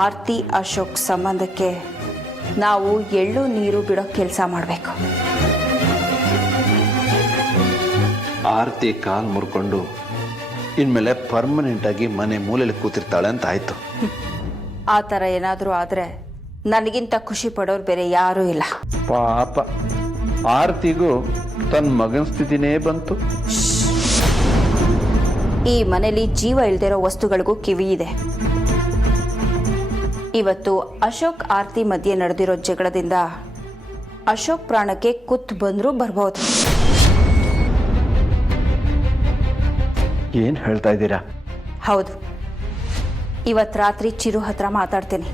ಆರ್ತಿ ಅಶೋಕ್ ಸಂಬಂಧಕ್ಕೆ ನಾವು ಎಳ್ಳು ನೀರು ಬಿಡೋ ಕೆಲಸ ಮಾಡಬೇಕು. ಆರ್ತಿ ಕಾಲು ಮುರ್ಕೊಂಡು ಇನ್ಮೇಲೆ ಪರ್ಮನೆಂಟಾಗಿ ಮನೆ ಮೂಲೆಯಲ್ಲಿ ಕೂತಿರ್ತಾಳೆ ಅಂತ ಆಯ್ತು. ಆ ಥರ ಏನಾದರೂ ಆದರೆ ನನಗಿಂತ ಖುಷಿ ಪಡೋರು ಬೇರೆ ಯಾರೂ ಇಲ್ಲ. ಪಾಪ ಆರ್ತಿಗೂ ತನ್ನ ಮಗನ ಸ್ಥಿತಿನೇ ಬಂತು. ಈ ಮನೇಲಿ ಜೀವ ಇಲ್ದಿರೋ ವಸ್ತುಗಳಿಗೂ ಕಿವಿ ಇದೆ. ಇವತ್ತು ಅಶೋಕ್ ಆರ್ತಿ ಮಧ್ಯೆ ನಡೆದಿರೋ ಜಗಳದಿಂದ ಅಶೋಕ್ ಪ್ರಾಣಕ್ಕೆ ಕುತ್ತು ಬಂದರೂ ಬರ್ಬೋದು. ಏನು ಹೇಳ್ತಾ ಇದ್ದೀರಾ? ಹೌದು, ಇವತ್ತು ರಾತ್ರಿ ಚಿರು ಹತ್ರ ಮಾತಾಡ್ತೀನಿ.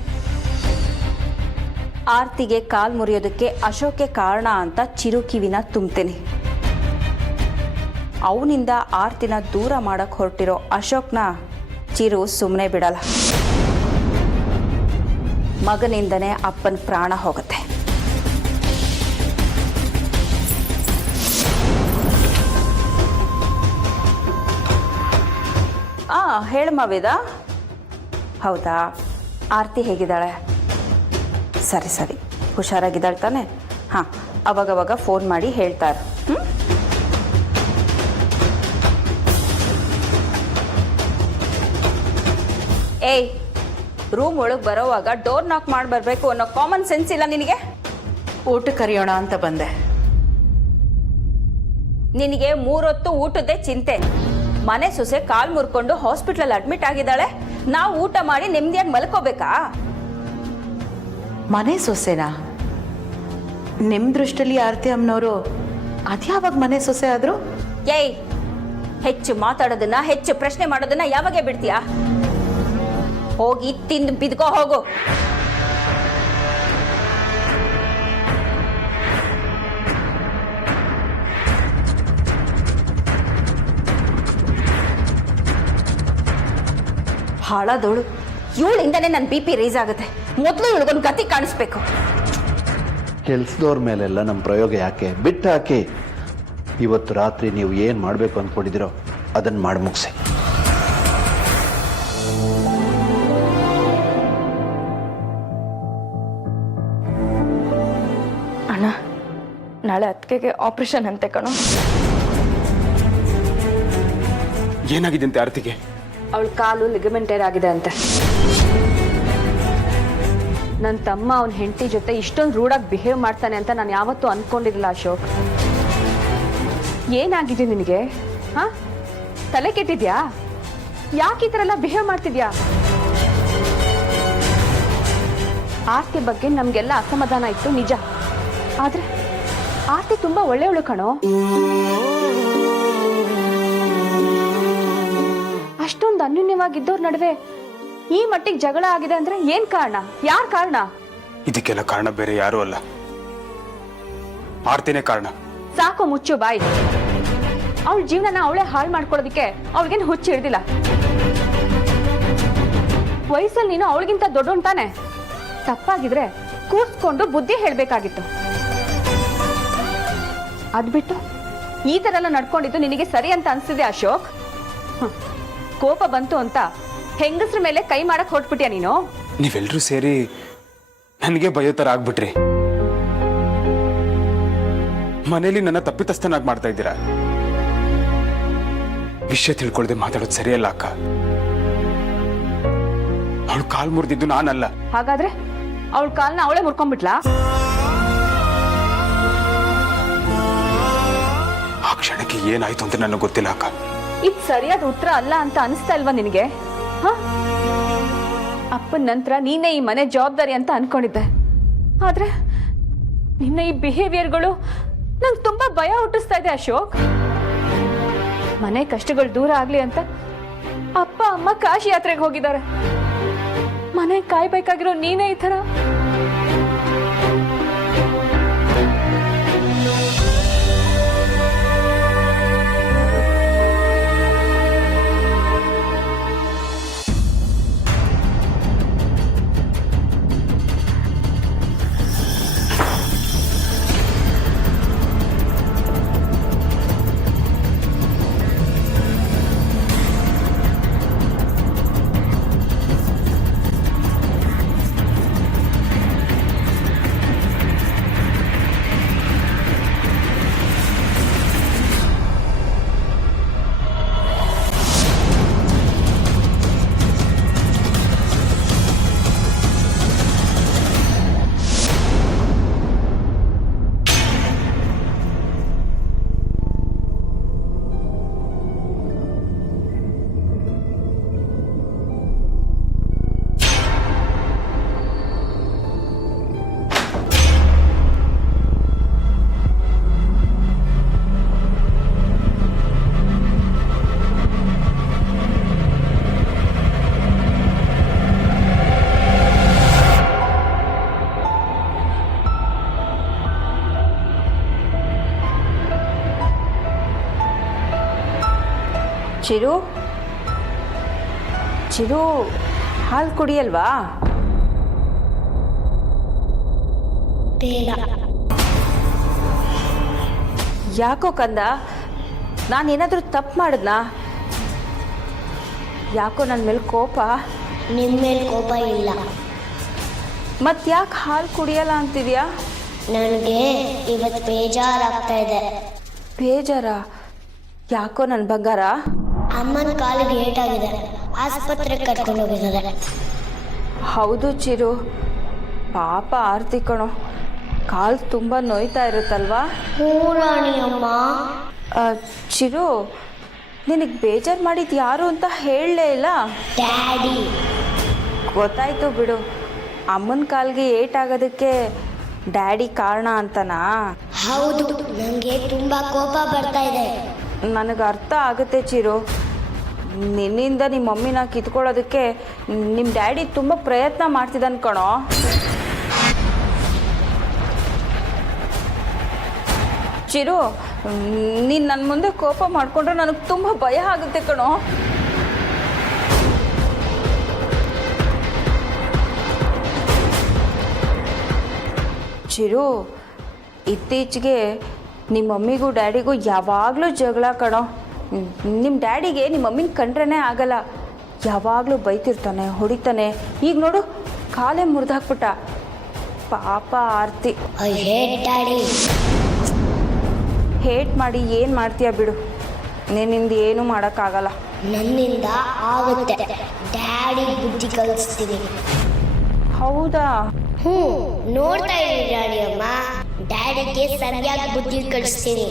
ಆರ್ತಿಗೆ ಕಾಲ್ ಮುರಿಯೋದಕ್ಕೆ ಅಶೋಕೆ ಕಾರಣ ಅಂತ ಚಿರು ಕಿವಿನ ತುಂಬ್ತೀನಿ. ಅವನಿಂದ ಆರ್ತಿನ ದೂರ ಮಾಡಕ್ಕೆ ಹೊರಟಿರೋ ಅಶೋಕ್ನ ಚಿರು ಸುಮ್ಮನೆ ಬಿಡಲ್ಲ. ಮಗನಿಂದನೇ ಅಪ್ಪನ ಪ್ರಾಣ ಹೋಗುತ್ತೆ. ಹೇಳಮ್ಮ ವೇದ. ಹೌದಾ, ಆರ್ತಿ ಹೇಗಿದ್ದಾಳೆ? ಸರಿ ಸರಿ, ಹುಷಾರಾಗಿದ್ದಾಳೆ ತಾನೆ? ಹಾಂ, ಅವಾಗವಾಗ ಫೋನ್ ಮಾಡಿ ಹೇಳ್ತಾರೆ. ಏಯ್, ರೂಮ್ ಒಳಗೆ ಬರೋವಾಗ ಡೋರ್ ನಾಕ್ ಮಾಡಿ ಬರಬೇಕು ಅನ್ನೋ ಕಾಮನ್ ಸೆನ್ಸ್ ಇಲ್ಲ ನಿನಗೆ? ಊಟ ಕರೆಯೋಣ ಅಂತ ಬಂದೆ. ನಿನಗೆ 3 ಹೊತ್ತು ಊಟದ್ದೇ ಚಿಂತೆ. ಮನೆ ಸೊಸೆ ಕಾಲ್ ಮುರ್ಕೊಂಡು ಹಾಸ್ಪಿಟ್ಲಲ್ಲಿ ಅಡ್ಮಿಟ್ ಆಗಿದ್ದಾಳೆ. ನಾವು ಊಟ ಮಾಡಿ ನೆಮ್ಮದಿಯಾಗಿ ಮಲ್ಕೋಬೇಕಾ? ಮನೆ ಸೊಸೆನಾ? ನಿಮ್ಮ ದೃಷ್ಟಿಯಲ್ಲಿ ಆರ್ತಿ ಅಮ್ಮನವರು ಅದ್ಯಾವಾಗ ಮನೆ ಸೊಸೆ ಆದ್ರು? ಏಯ್, ಹೆಚ್ಚು ಮಾತಾಡೋದನ್ನ, ಹೆಚ್ಚು ಪ್ರಶ್ನೆ ಮಾಡೋದನ್ನ ಯಾವಾಗ ಬಿಡ್ತೀಯಾ? ಹೋಗಿ ತಿಂದು ಬಿದ್ಕೋ ಹೋಗು. ಹಾಳಾದವಳು ಇವಳಿಂದನೇ ನನ್ನ BP ರೈಸ್ ಆಗುತ್ತೆ. ಮೊದಲು ಇವಳಿಗೊಂದು ಗತಿ ಕಾಣಿಸ್ಬೇಕು. ಕೆಲ್ಸದವ್ರ ಮೇಲೆಲ್ಲ ನಮ್ಮ ಪ್ರಯೋಗ ಯಾಕೆ? ಬಿಟ್ಟು ಹಾಕಿ. ಇವತ್ತು ರಾತ್ರಿ ನೀವು ಏನು ಮಾಡಬೇಕು ಅಂದ್ಕೊಂಡಿದ್ದೀರೋ ಅದನ್ನು ಮಾಡಿ ಮುಗಿಸಿ. ಅಣ್ಣ, ನಾಳೆ ಅತ್ತಿಗೆಗೆ ಆಪರೇಷನ್ ಅಂತೆ ಕಣೋ. ಏನಾಗಿದೆ ಅಂತೆ ಆರ್ತಿಗೆ? ಅವಳ ಕಾಲು ಲಿಗಮೆಂಟೇರ್ ಆಗಿದೆ ಅಂತೆ. ನನ್ನ ತಮ್ಮ ಅವನ ಹೆಂಡತಿ ಜೊತೆ ಇಷ್ಟೊಂದು ರೂಢಾಗಿ ಬಿಹೇವ್ ಮಾಡ್ತಾನೆ ಅಂತ ನಾನು ಯಾವತ್ತೂ ಅಂದ್ಕೊಂಡಿರಲಿಲ್ಲ ಅಶೋಕ್. ಏನಾಗಿದೆ ನಿನಗೆ? ಹಾ, ತಲೆ ಕೆಟ್ಟಿದ್ಯಾ? ಯಾಕೆ ಈ ಥರ ಎಲ್ಲ ಬಿಹೇವ್ ಮಾಡ್ತಿದ್ಯಾ? ಆರ್ತಿ ಬಗ್ಗೆ ನಮಗೆಲ್ಲ ಅಸಮಾಧಾನ ಇತ್ತು ನಿಜ, ಆದರೆ ಆರ್ತಿ ತುಂಬ ಒಳ್ಳೆಯವಳು ಕಣೋ. ಅಷ್ಟೊಂದು ಅನ್ಯೂನ್ಯವಾಗಿದ್ದವ್ರ ನಡುವೆ ಈ ಮಟ್ಟಿಗೆ ಜಗಳ ಆಗಿದೆ ಅಂದ್ರೆ ಏನ್ ಕಾರಣ? ಯಾರ ಕಾರಣ? ಇದಕ್ಕೆಲ್ಲ ಕಾರಣ ಬೇರೆ ಯಾರು ಅಲ್ಲ, ಆರ್ತಿನೇ ಕಾರಣ. ಸಾಕು, ಮುಚ್ಚು ಬಾಯ್. ಅವಳ ಜೀವನನ ಅವಳೇ ಹಾಳು ಮಾಡ್ಕೊಳ್ಳೋದಿಕ್ಕೆ ಅವಳಿಗೇನು ಹುಚ್ಚು ಹಿಡ್ದಿಲ್ಲ. ವಯಸ್ಸಲ್ಲಿ ನೀನು ಅವಳಿಗಿಂತ ದೊಡ್ಡವನ್ ತಾನೆ. ತಪ್ಪಾಗಿದ್ರೆ ಕೂರ್ಸ್ಕೊಂಡು ಬುದ್ಧಿ ಹೇಳ್ಬೇಕಾಗಿತ್ತು. ಅದ್ಬಿಟ್ಟು ಈ ತರ ಎಲ್ಲ ನಡ್ಕೊಂಡಿದ್ದು ನಿನಗೆ ಸರಿ ಅಂತ ಅನ್ಸಿದೆ ಅಶೋಕ್? ಕೋಪ ಬಂತು ಅಂತ ಹೆಂಗಸ್ರ ಮೇಲೆ ಕೈ ಮಾಡಕ್ ಹೊಟ್ಬಿಟ್ಯಾ ನೀನು? ನೀವೆಲ್ಲರೂ ಸೇರಿ ನನಗೆ ಬಯೋ ಥರ ಆಗ್ಬಿಟ್ರಿ. ಮನೇಲಿ ನನ್ನ ತಪ್ಪಿತಸ್ಥನಾಗಿ ಮಾಡ್ತಾ ಇದ್ದೀರಾ. ವಿಷಯ ತಿಳ್ಕೊಳ್ದೆ ಮಾತಾಡೋದು ಸರಿಯಲ್ಲ ಅಕ್ಕ. ಅವಳು ಕಾಲ್ ಮುರಿದಿದ್ದು ನಾನಲ್ಲ. ಹಾಗಾದ್ರೆ ಅವಳ ಕಾಲ್ನ ಅವಳೇ ಮುರ್ಕೊಂಡ್ಬಿಟ್ಲಾ? ಆ ಕ್ಷಣಕ್ಕೆ ಏನಾಯ್ತು ಅಂತ ನನಗೆ ಗೊತ್ತಿಲ್ಲ ಅಕ್ಕ. ಇದು ಸರಿಯಾದ ಉತ್ತರ ಅಲ್ಲ ಅಂತ ಅನಿಸ್ತಾ ಇಲ್ವಾ ನಿನಗೆ? ಅಪ್ಪನ ನಂತರ ನೀನೇ ಈ ಮನೆ ಜವಾಬ್ದಾರಿ ಅಂತ ಅನ್ಕೊಂಡಿದ್ದೆ. ಆದ್ರೆ ನಿನ್ನ ಈ ಬಿಹೇವಿಯರ್ಗಳು ನಂಗೆ ತುಂಬಾ ಭಯ ಹುಟ್ಟಿಸ್ತಾ ಇದೆ ಅಶೋಕ್. ಮನೆ ಕಷ್ಟಗಳು ದೂರ ಆಗ್ಲಿ ಅಂತ ಅಪ್ಪ ಅಮ್ಮ ಕಾಶಿ ಯಾತ್ರೆಗೆ ಹೋಗಿದ್ದಾರೆ. ಮನೆ ಕಾಯ್ಬೇಕಾಗಿರೋ ನೀನೇ ಈ ತರ. ಚಿರು ಚಿರು ಹಾಲು ಕುಡಿಯಲ್ವಾ? ಬೇಡ. ಯಾಕೋ ಕಂದ, ನಾನೇನಾದರೂ ತಪ್ಪು ಮಾಡಿದ್ನಾ? ಯಾಕೋ ನನ್ನ ಮೇಲೆ ಕೋಪ? ನಿಮ್ಮ ಮೇಲೆ ಕೋಪ ಇಲ್ಲ. ಮತ್ತೆ ಯಾಕೆ ಹಾಲು ಕುಡಿಯಲ್ಲ ಅಂತಿದ್ಯಾ? ನನಗೆ ಇವತ್ತು ಬೇಜಾರಾಗ್ತಾ ಇದೆ. ಬೇಜಾರ? ಯಾಕೋ ನನ್ನ ಬಂಗಾರ? ಅಮ್ಮನ ಕಾಲಿಗೆ ಏಟಾಗಿದೆ, ಆಸ್ಪತ್ರೆಗೆ ಕರ್ಕೊಂಡು ಹೋಗಿದ್ದಾರೆ. ಹೌದು ಚಿರು, ಪಾಪ ಆರ್ತಿ ಕಣೋ, ಕಾಲು ತುಂಬ ನೋಯ್ತಾ ಇರುತ್ತಲ್ವಾ? ಹ್ಞೂ ರಾಣಿ ಅಮ್ಮ. ಚಿರು, ನಿನಗೆ ಬೇಜಾರು ಮಾಡಿದ್ದು ಯಾರು ಅಂತ ಹೇಳಲೇ ಇಲ್ಲ. ಡ್ಯಾಡಿ. ಗೊತ್ತಾಯ್ತು ಬಿಡು, ಅಮ್ಮನ ಕಾಲಿಗೆ ಏಟಾಗೋದಕ್ಕೆ ಡ್ಯಾಡಿ ಕಾರಣ ಅಂತನಾ? ಹೌದು, ನನಗೆ ತುಂಬ ಕೋಪ ಬರ್ತಾ ಇದೆ. ನನಗೆ ಅರ್ಥ ಆಗುತ್ತೆ ಚಿರು. ನಿನ್ನಿಂದ ನಿಮ್ಮ ಮಮ್ಮಿನ ಕಿತ್ಕೊಳ್ಳೋದಕ್ಕೆ ನಿಮ್ಮ ಡ್ಯಾಡಿ ತುಂಬ ಪ್ರಯತ್ನ ಮಾಡ್ತಿದ್ದಾನೆ ಕಣೋ. ಚಿರು, ನೀನು ನನ್ನ ಮುಂದೆ ಕೋಪ ಮಾಡಿಕೊಂಡ್ರೆ ನನಗೆ ತುಂಬ ಭಯ ಆಗುತ್ತೆ ಕಣೋ. ಚಿರು, ಇತ್ತೀಚೆಗೆ ನಿಮ್ಮ ಮಮ್ಮಿಗೂ ಡ್ಯಾಡಿಗೂ ಯಾವಾಗಲೂ ಜಗಳ ಕಣೋ. ನಿಮ್ಮ ಡ್ಯಾಡಿಗೆ ನಿಮ್ಮ ಮಮ್ಮಿನ ಕಂಡ್ರೇ ಆಗಲ್ಲ, ಯಾವಾಗಲೂ ಬೈತಿರ್ತಾನೆ, ಹೊಡಿತಾನೆ. ಈಗ ನೋಡು, ಕಾಲೇ ಮುರಿದಾಕ್ಬಿಟ್ಟ. ಪಾಪ Aarti. I hate daddy. Hate ಮಾಡಿ ಏನು ಮಾಡ್ತೀಯ ಬಿಡು, ನಿನ್ನಿಂದ ಏನೂ ಮಾಡೋಕ್ಕಾಗಲ್ಲ. ನನ್ನಿಂದ ಆಗುತ್ತೆ. ಡ್ಯಾಡಿ ಬುದ್ಧಿ ಕಲಿಸ್ತೀನಿ. ಹೌದಾ? ಹ್ಞೂ, ನೋಡ್ತಾ ಇರಿ ರಾಣಿ ಅಮ್ಮ, ಡ್ಯಾಡಿಗೆ ಸರಿಯಾಗಿ ಬುದ್ಧಿ ಕಲಿಸ್ತೀನಿ.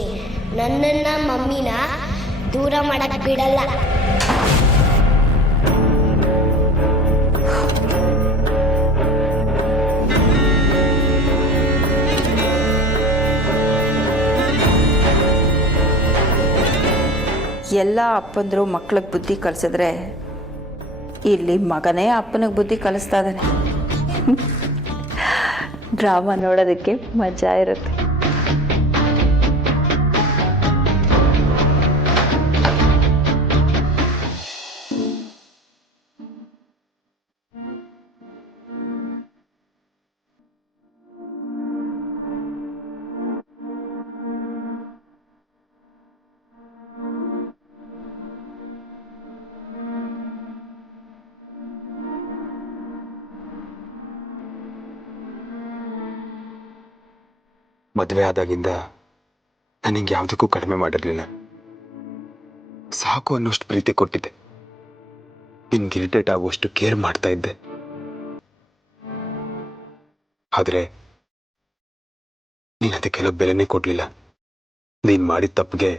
ನನ್ನನ್ನು ಮಮ್ಮಿನ ದೂರ ಮಾಡಕ್ಕೆ ಬಿಡಲ್ಲ. ಎಲ್ಲ ಅಪ್ಪಂದರು ಮಕ್ಳಿಗೆ ಬುದ್ಧಿ ಕಲಿಸಿದ್ರೆ ಇಲ್ಲಿ ಮಗನೇ ಅಪ್ಪನಿಗೆ ಬುದ್ಧಿ ಕಲಿಸ್ತಾ ಇದ್ದಾನೆ. ಡ್ರಾಮಾ ನೋಡೋದಕ್ಕೆ ಮಜಾ ಇರುತ್ತೆ. ಮದುವೆ ಆದಾಗಿಂದ ನನಗೆ ಯಾವುದಕ್ಕೂ ಕಡಿಮೆ ಮಾಡಿರಲಿಲ್ಲ. ಸಾಕು ಅನ್ನೋಷ್ಟು ಪ್ರೀತಿ ಕೊಟ್ಟಿದ್ದೆ, ನಿನ್ಗೆ ಇರಿಟೇಟ್ ಆಗುವಷ್ಟು ಕೇರ್ ಮಾಡ್ತಾ ಇದ್ದೆ. ಆದರೆ ನೀನು ಅದಕ್ಕೆಲ್ಲ ಬೆಲೆನೇ ಕೊಡ್ಲಿಲ್ಲ. ನೀನ್ ಮಾಡಿದ ತಪ್ಪಿಗೆ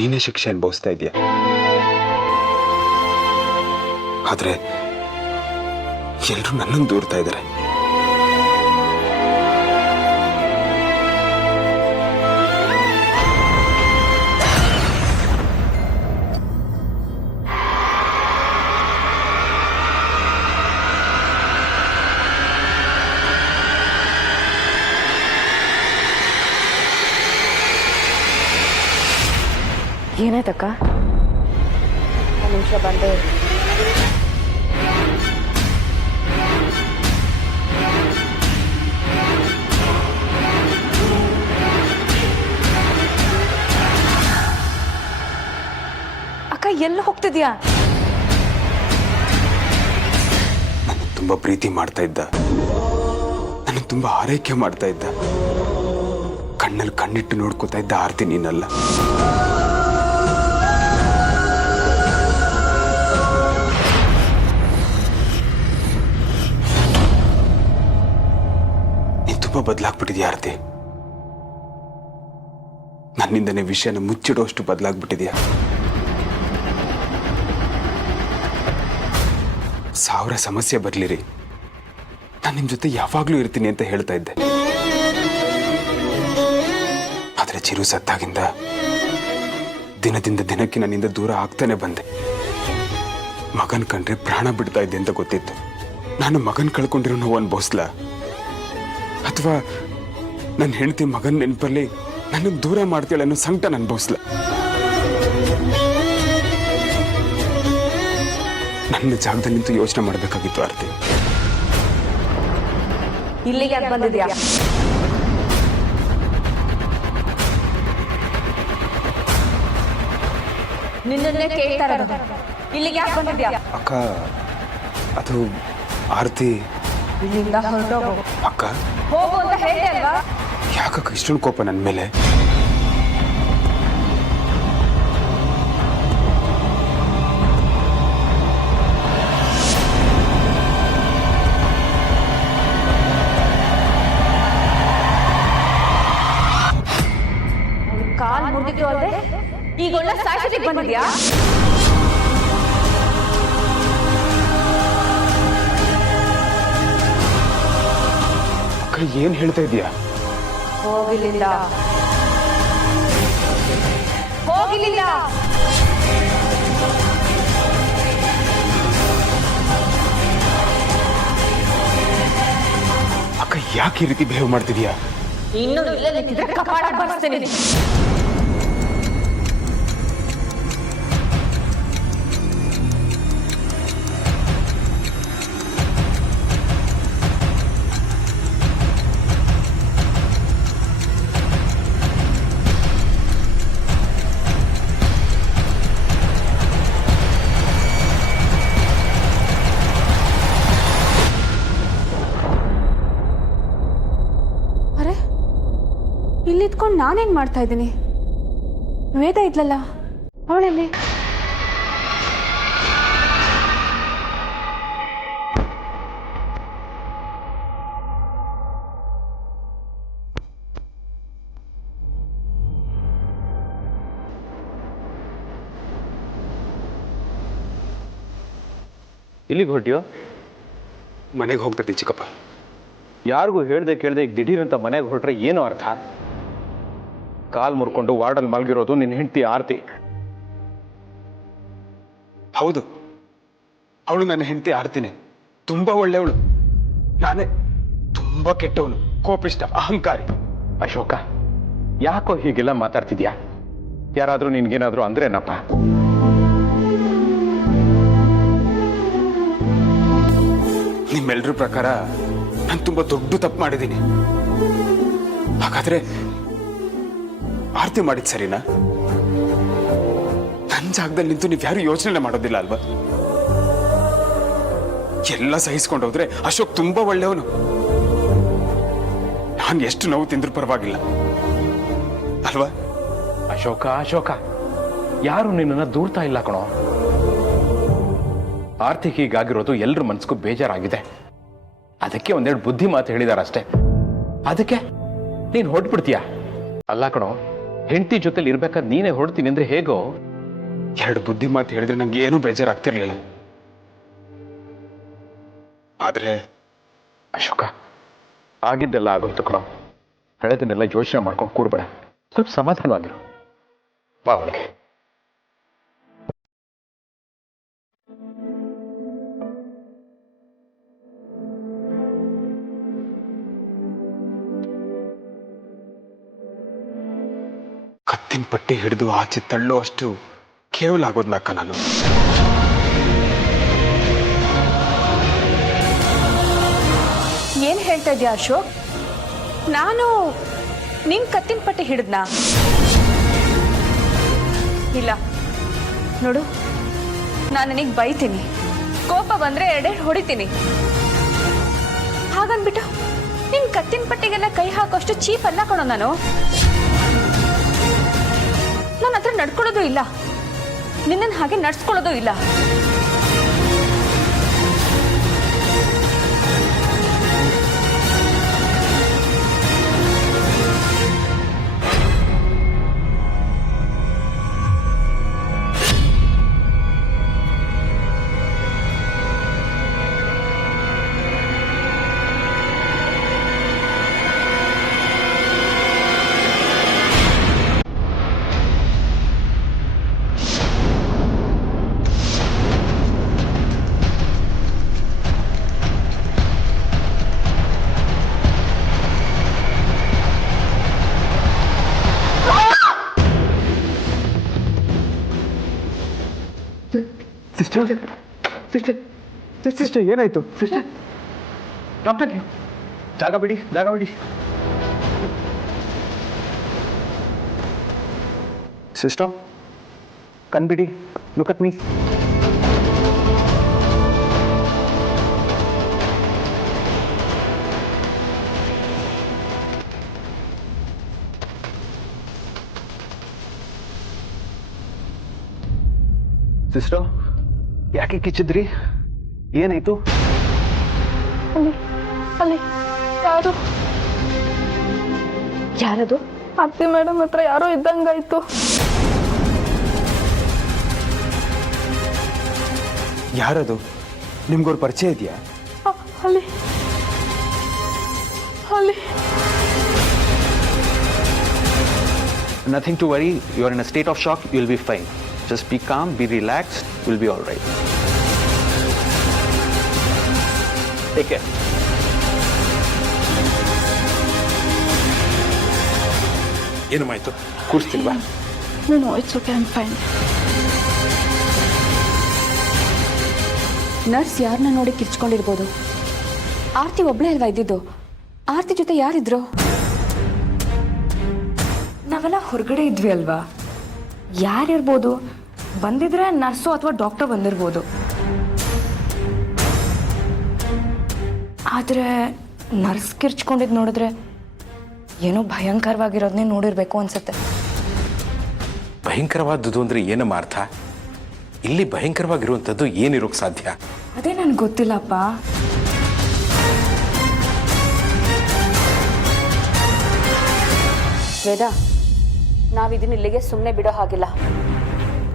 ನೀನೇ ಶಿಕ್ಷೆ ಅನುಭವಿಸ್ತಾ ಇದೀಯ. ಆದ್ರೆ ಎಲ್ಲರೂ ನನ್ನನ್ನು ದೂರ್ತಾ ಇದ್ದಾರೆ. ಏನಾಯ್ತಕ್ಕ? ಒಂದು ನಿಮಿಷ ಬಂದೆ. ಅಕ್ಕ, ಎಲ್ಲ ಹೋಗ್ತಿದ್ಯಾ? ನನ್ನ ತುಂಬಾ ಪ್ರೀತಿ ಮಾಡ್ತಾ ಇದ್ದ, ನನ್ನ ತುಂಬಾ ಆರೈಕೆ ಮಾಡ್ತಾ ಇದ್ದ, ಕಣ್ಣಲ್ಲಿ ಕಣ್ಣಿಟ್ಟು ನೋಡ್ಕೋತಾ ಇದ್ದ ಆರ್ತಿ ನೀನಲ್ಲ. ತುಂಬಾ ಬದಲಾಗ್ಬಿಟ್ಟಿದ್ಯಾ ಆರ್ತಿ. ನನ್ನಿಂದನೇ ವಿಷಯನ ಮುಚ್ಚಿಡುವಷ್ಟು ಬದಲಾಗ್ಬಿಟ್ಟಿದ್ಯಾ. 1000 ಸಮಸ್ಯೆ ಬರ್ಲಿರಿ, ನಾನು ನಿಮ್ ಜೊತೆ ಯಾವಾಗ್ಲೂ ಇರ್ತೀನಿ ಅಂತ ಹೇಳ್ತಾ ಇದ್ದೆ. ಆದ್ರೆ ಚಿರು ಸತ್ತಾಗಿಂದ ದಿನದಿಂದ ದಿನಕ್ಕೆ ನನ್ನಿಂದ ದೂರ ಆಗ್ತಾನೆ ಬಂದೆ. ಮಗನ್ ಕಂಡ್ರೆ ಪ್ರಾಣ ಬಿಡ್ತಾ ಇದ್ದೆ ಅಂತ ಗೊತ್ತಿತ್ತು. ನಾನು ಮಗನ್ ಕಳ್ಕೊಂಡಿರೋ ನೋವು ಅನ್ಭವಿಸ್ಲಾ, ಅಥವಾ ನನ್ನ ಹೆಂಡತಿ ಮಗನ ನೆನಪಲ್ಲಿ ನನ್ನ ದೂರ ಮಾಡ್ತಾಳೆ ಅನ್ನೋ ಸಂಕಟ ಅನುಭವಿಸ್ಲ. ನನ್ನ ಜಾಗದಲ್ಲಿ ನಿಂತು ಯೋಚನೆ ಮಾಡಬೇಕಾಗಿತ್ತು ಆರ್ತಿ. ಇಲ್ಲಿಗೆ ಯಾಕೆ ಬಂದಿದ್ಯಾ? ನಿನ್ನನ್ನೇ ಕೇಳ್ತಾ ಇರೋದು. ಇಲ್ಲಿಗೆ ಯಾಕೆ ಬಂದಿದ್ಯಾ? ಅಕ್ಕ, ಅದು ಆರ್ತಿ. ಇಲ್ಲಿಂದ ಹೊರಟೋಗು. ಅಕ್ಕ, ಹೋಗು ಅಂತ ಹೇಳಿದೆ ಅಲ್ವಾ? ಯಾಕಕ್ಕ ಇಷ್ಟೊಂದು ಕೋಪ ನನ್ನ ಮೇಲೆ? ಕಾಲ್ ಮುರಿದಿದ್ರು ಅಲ್ಲದೆ ಈಗ ಒಳ್ಳೆ ಸಾಯಿಸಲಿಕ್ಕೆ ಬಂದಿದ್ಯಾ? ಅಕ್ಕ, ಏನ್ ಹೇಳ್ತಾ ಇದೀಯಾ? ಹೋಗಿಲ್ಲಿಂದ, ಹೋಗಿಲ್ಲಿಂದ. ಅಕ್ಕ, ಯಾಕೆ ಈ ರೀತಿ ಬಿಹೇವ್ ಮಾಡ್ತಿದ್ಯಾ? ಇನ್ನು ಇಲ್ಲೇ ನಿಂತಿದ್ರೆ ಕಪಾಳ ಬರ್ಸ್ತೇನೆ. ಅರೆ, ಇಲ್ಲಿದ್ಕೊಂಡು ನಾನೇನು ಮಾಡ್ತಾ ಇದ್ದೀನಿ? ವೇದ ಇದ್ಲಲ್ಲ, ಅವಳಲ್ಲಿ? ಇಲ್ಲಿಗೆ ಹೊರಟಿಯೋ? ಮನೆಗೆ ಹೋಗ್ತಾ ಚಿಕ್ಕಪ್ಪ. ಯಾರಿಗೂ ಹೇಳ್ದೆ ಕೇಳ್ದೆ ಈಗ ದಿಢೀರ್ ಅಂತ ಮನೆಗೆ ಹೊರಟ್ರೆ ಏನು ಅರ್ಥ? ಕಾಲ್ ಮುರ್ಕೊಂಡು ವಾರ್ಡಲ್ಲಿ ಮಲಗಿರೋದು ನಿನ್ನ ಹೆಂಡತಿ ಆರ್ತಿ. ಹೌದು, ಅವಳು ನನ್ನ ಹೆಂಡತಿ ಆರ್ತಿನೇ. ತುಂಬಾ ಒಳ್ಳೆಯವಳು. ನಾನೇ ತುಂಬಾ ಕೆಟ್ಟವನು, ಕೋಪಿಷ್ಟ, ಅಹಂಕಾರಿ. ಅಶೋಕ, ಯಾಕೋ ಹೀಗೆಲ್ಲ ಮಾತಾಡ್ತಿದ್ಯಾ? ಯಾರಾದ್ರೂ ನಿನ್ಗೇನಾದ್ರೂ ಅಂದ್ರೇನಪ್ಪ? ನಿಮ್ಮೆಲ್ಲರ ಪ್ರಕಾರ ನಾನು ತುಂಬಾ ದೊಡ್ಡ ತಪ್ಪು ಮಾಡಿದ್ದೀನಿ. ಹಾಗಾದ್ರೆ ಆರ್ತಿ ಮಾಡಿದ್ ಸರಿನಾ? ನನ್ನ ಜಾಗದಲ್ಲಿ ನಿಂತು ನೀವು ಯಾರು ಯೋಚನೆ ಮಾಡೋದಿಲ್ಲ ಅಲ್ವಾ? ಎಲ್ಲ ಸಹಿಸ್ಕೊಂಡೋದ್ರೆ ಅಶೋಕ್ ತುಂಬಾ ಒಳ್ಳೆಯವನು. ನಾನು ಎಷ್ಟು ನೋವು ತಿಂದ್ರೂ ಪರವಾಗಿಲ್ಲ ಅಲ್ವಾ? ಅಶೋಕ, ಅಶೋಕ, ಯಾರು ನಿನ್ನನ್ನ ದೂರ್ತಾ ಇಲ್ಲ ಕಣೋ. ಆರ್ತಿ ಹೀಗಾಗಿರೋದು ಎಲ್ರ ಮನ್ಸಿಗೂ ಬೇಜಾರಾಗಿದೆ. ಅದಕ್ಕೆ ಒಂದೆರಡು ಬುದ್ಧಿ ಮಾತು ಹೇಳಿದಾರಷ್ಟೇ. ಅದಕ್ಕೆ ನೀನ್ ಹೊರಟ್ಬಿಡ್ತೀಯ? ಅಲ್ಲ ಕಣೋ, ಹೆಂಡತಿ ಜೊತೆಲಿ ಇರ್ಬೇಕಾದ್ರೆ ನೀನೇ ಹೊರಡ್ತೀನಿ ಅಂದ್ರೆ ಹೇಗೋ? ಎರಡು ಬುದ್ಧಿ ಮಾತು ಹೇಳಿದ್ರೆ ನಂಗೆ ಏನೂ ಬೇಜಾರಾಗ್ತಿರ್ಲಿಲ್ಲ. ಆದ್ರೆ ಅಶೋಕ, ಆಗಿದ್ದೆಲ್ಲ ಆಗೋಯ್ತು ಕಣೋ. ಹೇಳೋದನ್ನೆಲ್ಲ ಯೋಚನೆ ಮಾಡ್ಕೊಂಡು ಕೂರ್ಬೇಡ. ಸ್ವಲ್ಪ ಸಮಾಧಾನವಾಗಿರು. ಬಾ ಒಳಗೆ. ಕತ್ತಿನ ಪಟ್ಟಿ ಹಿಡಿದು ಆಚೆ ತಳ್ಳೋ ಅಷ್ಟು ಕೇವಲ ಆಗೋದ್ನಕ್ಕ ನಾನು. ಏನು ಹೇಳ್ತಾ ಇದೀಯ ಅಶೋಕ್? ನಾನು ನಿನ್ ಕತ್ತಿನ ಪಟ್ಟಿ ಹಿಡಿದ್ನಾ? ಇಲ್ಲ ನೋಡು, ನಾನು ನಿನಗೆ ಬೈತೀನಿ, ಕೋಪ ಬಂದ್ರೆ ಎರಡೆರಡು ಹೊಡಿತೀನಿ. ಹಾಗನ್ಬಿಟ್ಟು ನಿನ್ ಕತ್ತಿನ ಪಟ್ಟಿಗೆಲ್ಲ ಕೈ ಹಾಕೋಷ್ಟು ಚೀಪ್ ಅಲ್ಲ ಕಣೋ ನಾನು. ನನ್ನ ಹತ್ರ ನಡ್ಕೊಳ್ಳೋದು ಇಲ್ಲ, ನಿನ್ನನ್ನು ಹಾಗೆ ನಡ್ಸ್ಕೊಳ್ಳೋದು ಇಲ್ಲ. ಸಿಸ್ಟರ್ ಏನಾಯ್ತು ಸಿಸ್ಟರ್? ಡಾಕ್ಟರ್ ಜಾಗ ಬಿಡಿ ಸಿಸ್ಟರ್ ಕಣ್ಬಿಡಿ, ಲುಕ್ ಅಟ್ ಮೀ. ಸಿಸ್ಟರ್ ಯಾಕೆ ಕಿಚ್ಚಿದ್ರಿ? ಏನಾಯ್ತು? ಅಲ್ಲಿ ಯಾರು? ಯಾರದು? ಅತ್ತೆ ಮೇಡಮ್ ಹತ್ರ ಯಾರೋ ಇದ್ದಂಗಾಯ್ತು. ಯಾರದು? ನಿಮ್ಗವ್ರ ಪರಿಚಯ ಇದೆಯಾ? ಅಲ್ಲಿ ಅಲ್ಲಿ Nothing to worry. You are in a state of shock. You'll be fine. Just be calm, be relaxed. You'll be all right. Take care. ಏನಮ್ಮಾಯ್ತು? ಕೂರಿಸ್ತಿಲ್ವಾ? No, it's okay, I'm fine. Nurse ಯಾರನ್ನ ನೋಡಿ ಕಿರ್ಚ್ಕೊಂಡಿರ್ಬೋದು. ಆರ್ತಿ ಒಬ್ಳೇ ಅಲ್ವಾ ಇದ್ದಿದ್ದು? ಆರ್ತಿ ಜೊತೆ ಯಾರಿದ್ರು? ನಾವೆಲ್ಲ ಹೊರಗಡೆ ಇದ್ವಿ ಅಲ್ವಾ? ಯಾರಿರ್ಬೋದು? ಬಂದಿದ್ರೆ ನರ್ಸು ಅಥವಾ ಡಾಕ್ಟರ್ ಬಂದಿರ್ಬೋದು. ಆದರೆ ನರ್ಸ್ ಕಿರ್ಚ್ಕೊಂಡಿದ್ದು ನೋಡಿದ್ರೆ ಏನೋ ಭಯಂಕರವಾಗಿರೋದನ್ನೇ ನೋಡಿರ್ಬೇಕು ಅನ್ಸುತ್ತೆ. ಭಯಂಕರವಾದದ್ದು ಅಂದ್ರೆ ಏನಮ್ಮ ಅರ್ಥ? ಇಲ್ಲಿ ಭಯಂಕರವಾಗಿರುವಂಥದ್ದು ಏನಿರೋಕ್ಕೆ ಸಾಧ್ಯ? ಅದೇ ನನಗೆ ಗೊತ್ತಿಲ್ಲಪ್ಪ. ವೇದ, ನಾವಿದನ್ನ ಇಲ್ಲಿಗೆ ಸುಮ್ಮನೆ ಬಿಡೋ ಹಾಗಿಲ್ಲ.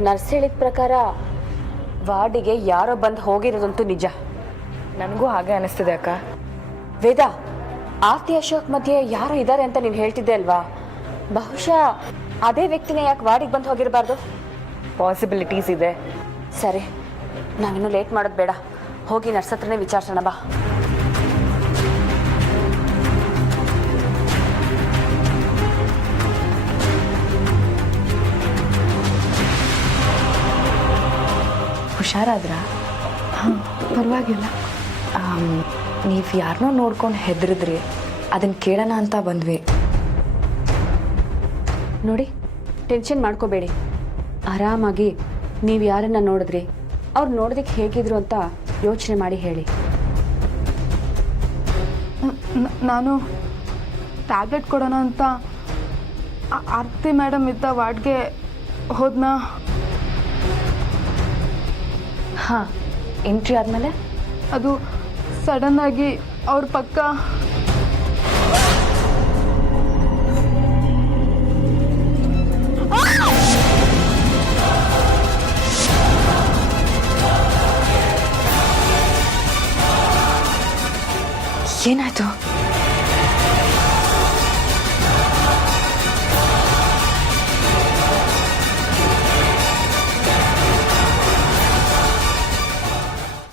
ನರ್ಸ್ ಹೇಳಿದ ಪ್ರಕಾರ ವಾರ್ಡಿಗೆ ಯಾರೋ ಬಂದು ಹೋಗಿರೋದಂತೂ ನಿಜ. ನನಗೂ ಹಾಗೆ ಅನಿಸ್ತಿದೆ ಅಕ್ಕ. ವೇದ, ಆರ್ತಿ ಅಶೋಕ್ ಮಧ್ಯೆ ಯಾರೋ ಇದ್ದಾರೆ ಅಂತ ನೀನು ಹೇಳ್ತಿದ್ದೆ ಅಲ್ವಾ? ಬಹುಶಃ ಅದೇ ವ್ಯಕ್ತಿನೇ ಯಾಕೆ ವಾರ್ಡಿಗೆ ಬಂದು ಹೋಗಿರಬಾರ್ದು? ಪಾಸಿಬಿಲಿಟೀಸ್ ಇದೆ. ಸರಿ, ನಾವಿನ್ನೂ ಲೇಟ್ ಮಾಡೋದು ಬೇಡ, ಹೋಗಿ ನರ್ಸ್ ಹತ್ರನೇ ವಿಚಾರಿಸೋಣ ಬಾ. ಹುಷಾರಾದ್ರಾ? ಹಾಂ, ಪರವಾಗಿಲ್ಲ. ನೀವು ಯಾರನ್ನೋ ನೋಡ್ಕೊಂಡು ಹೆದರಿದ್ರಿ, ಅದನ್ನು ಕೇಳೋಣ ಅಂತ ಬಂದ್ವಿ. ನೋಡಿ, ಟೆನ್ಷನ್ ಮಾಡ್ಕೋಬೇಡಿ. ಆರಾಮಾಗಿ ನೀವು ಯಾರನ್ನ ನೋಡಿದ್ರಿ, ಅವ್ರು ನೋಡೋದಕ್ಕೆ ಹೇಗಿದ್ರು ಅಂತ ಯೋಚನೆ ಮಾಡಿ ಹೇಳಿ. ನಾನು ಟ್ಯಾಬ್ಲೆಟ್ ಕೊಡೋಣ ಅಂತ ಆರ್ತಿ ಮೇಡಮ್ ಇದ್ದ ವಾರ್ಡ್ಗೆ ಹೋದ್ನಾ. ಹಾಂ, ಎಂಟ್ರಿ ಆದಮೇಲೆ ಅದು ಸಡನ್ನಾಗಿ ಅವ್ರ ಪಕ್ಕ ಏನಾಯ್ತು?